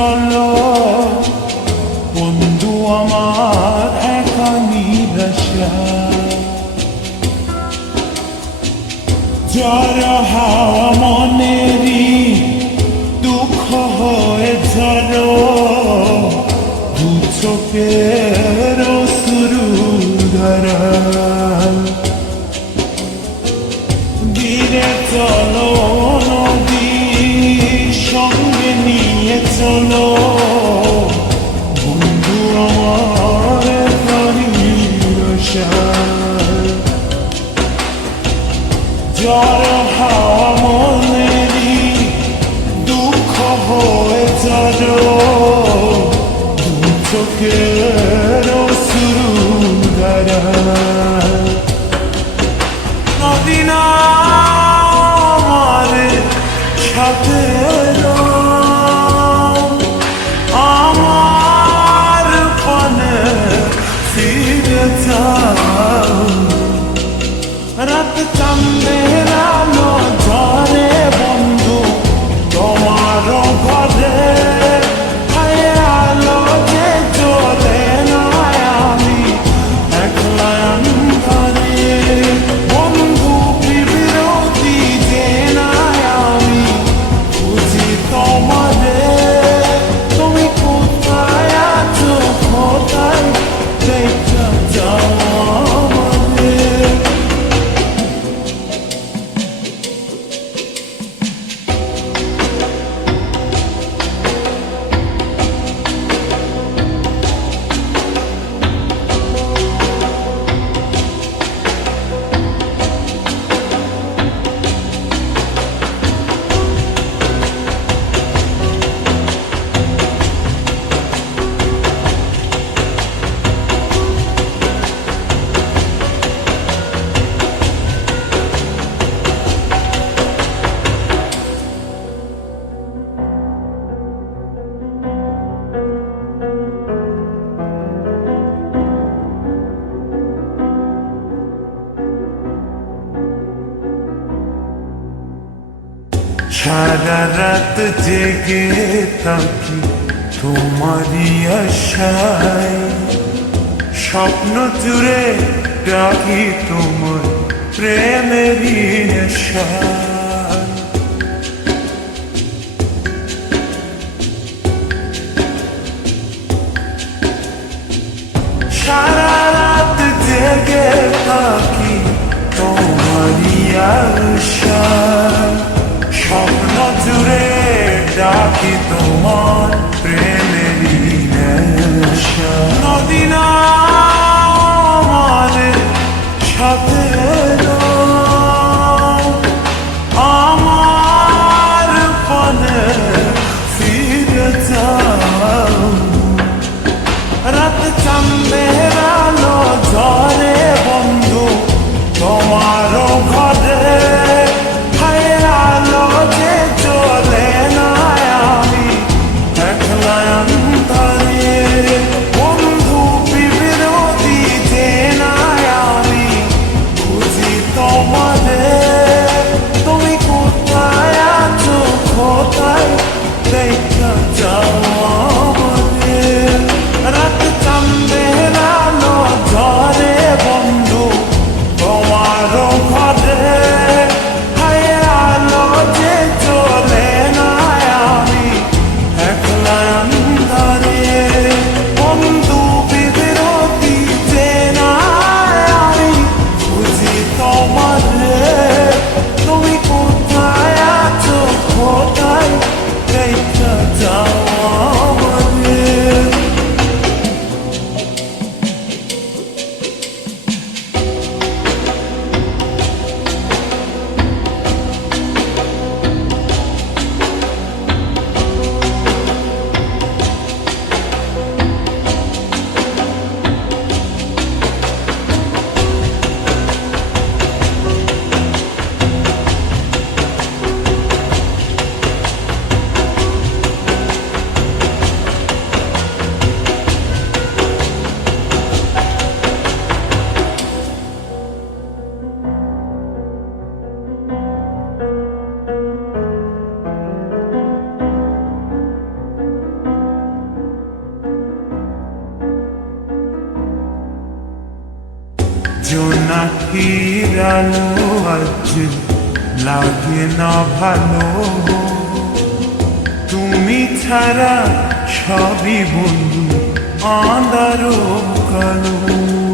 চলো বন্ধু আমার একা নিরাশা ঝড় হাওয়া মনেরই দুঃখ হয়ে ঝড়ো দু চোখের শুরু ধরা ধীরে চলো নদী সঙ্গে নিয়ে চলো বন্ধু আমার নিরাশা ঝড় হাওয়া মনেরই দুঃখ হয়ে ঝড়ো দু চোখের শুরু ধরা নদী না আমার সাথে আমার পানে ফিরে যাও রাত চাঁদের আলো ঝরে বন্ধু তোমার ঘরে হায় আলো যে জ্বলে না আমি একলা অন্ধকারে বন্ধু বিরতি যে না আমি খুঁজি তোমারে তুমি কোথায় আছো কোথায় দেখা যাও আমাদের সারা রাত জেগে থাকি তোমারই আশায় স্বপ্ন জুড়ে ডাকি তোমার প্রেমেরই নেশায় সারা রাত জেগে থাকি তোমারই আশায় স্বপ্ন জুড়ে ডাকি তোমার প্রেমেরই নেশা নদী না আমার সাথে আমার পানে ফিরে যাও রাত চাঁদের আলো ঝরে বন্ধু তোমার ঘরে হায় আলো যে জ্বলে না আমি একলা আলো আজ লাগে না ভালো, তুমি ছাড়া সবই বন্ধু আঁধারো কালো।